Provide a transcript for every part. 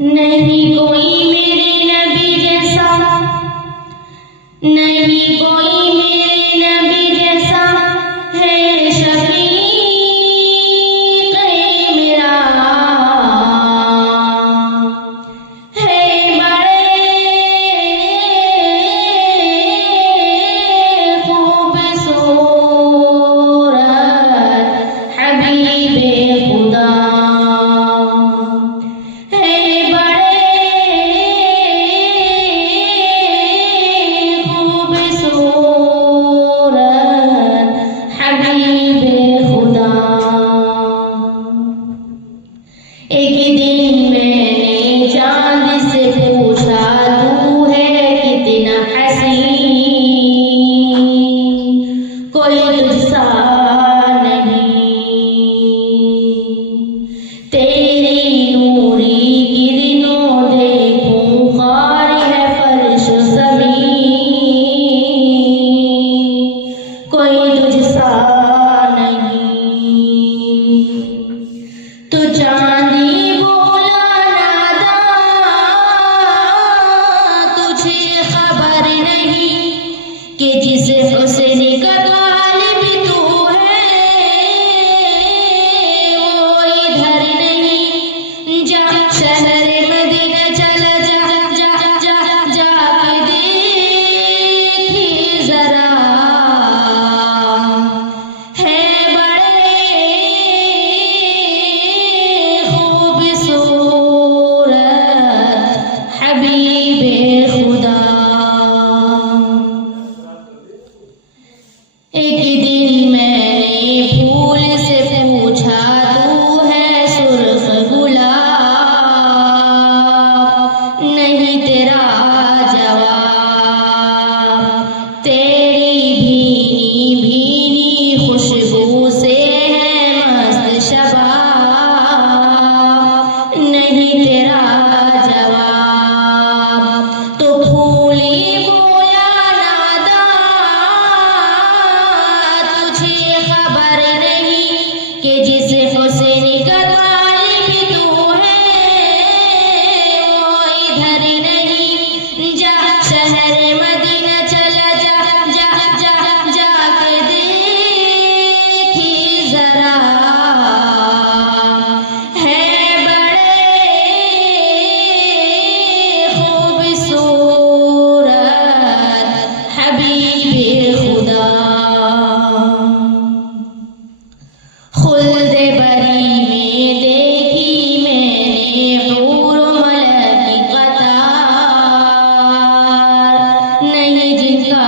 नहीं कोई मेरे नबी जैसा, नहीं कोई मेरे नबी जैसा है शफीक मेरा, है बड़े खूबसूरत हबीबे खुदा, है बड़े खूबसूरत हबीबे खुदा। एक दिन मैंने चांद से पूछा तू है कितना हसीन, कोई तुझसा नहीं, तेरी नूरी किरणों देखूं खार है फर्श ज़मीन, कोई तुझसा नहीं। तो चांदी बोला नादा तुझे खबर नहीं कि जिस हुस्न का गालिब तू है वो इधर नहीं, जा शहर मदीना चला जा जा जा जाके देखी जरा, है बड़े खूबसूरत हबीबे खुदा। एक दिन मैंने फूल से पूछा तू है सुर्ख गुलाब, नहीं तेरा जवाब, तेरी भीनी भीनी खुशबू से है मस्त शबाब, नहीं तेरा जवाब। तो फूली बोला नादा तुझे खबर नहीं कि जिस हुस्न का गालिब तू है वो इधर नहीं, जा शहर मदीना चला जा जा जा जाके देखी जरा, है बड़े खूबसूरत हबीबे खुदा। खुल्द बरी में देखी मैंने हूर मलक की कतार, नहीं जिनका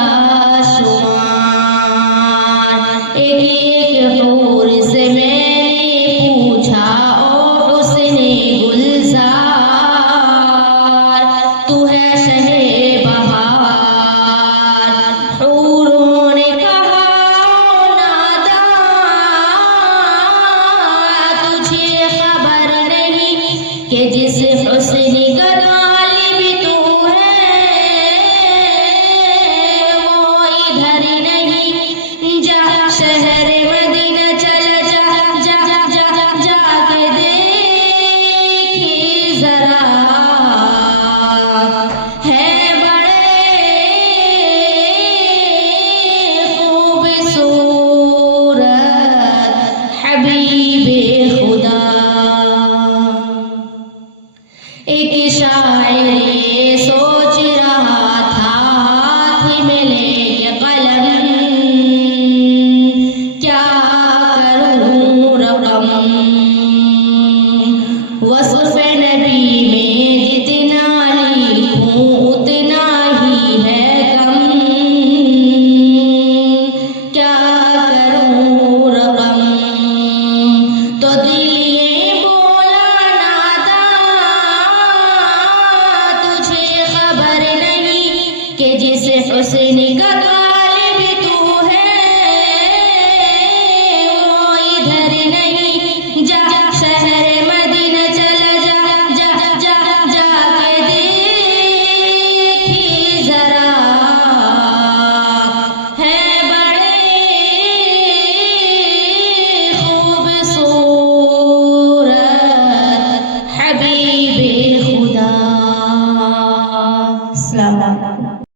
शुमार। एक एक हूर से मैंने पूछा ओ हुस्ने गुलजार, तू है शहे बहार। हूरों ने कहा ओ नादा तुझे खबर नहीं कि जिस हुस्न का गालिब तू है वो इधर नहीं, जा शहर मदीना चला जा जा जा जाके देखी जरा, है बड़े खूबसूरत हबीबे खुदा। एक शायर ये सोच रहा था हाथ में लेके कलम, क्या करूं रकम, वस्फ़ नबी में जितना लिखूं उतना ही है कम, क्या करूं रकम। तो दिल ये बोला नादा था।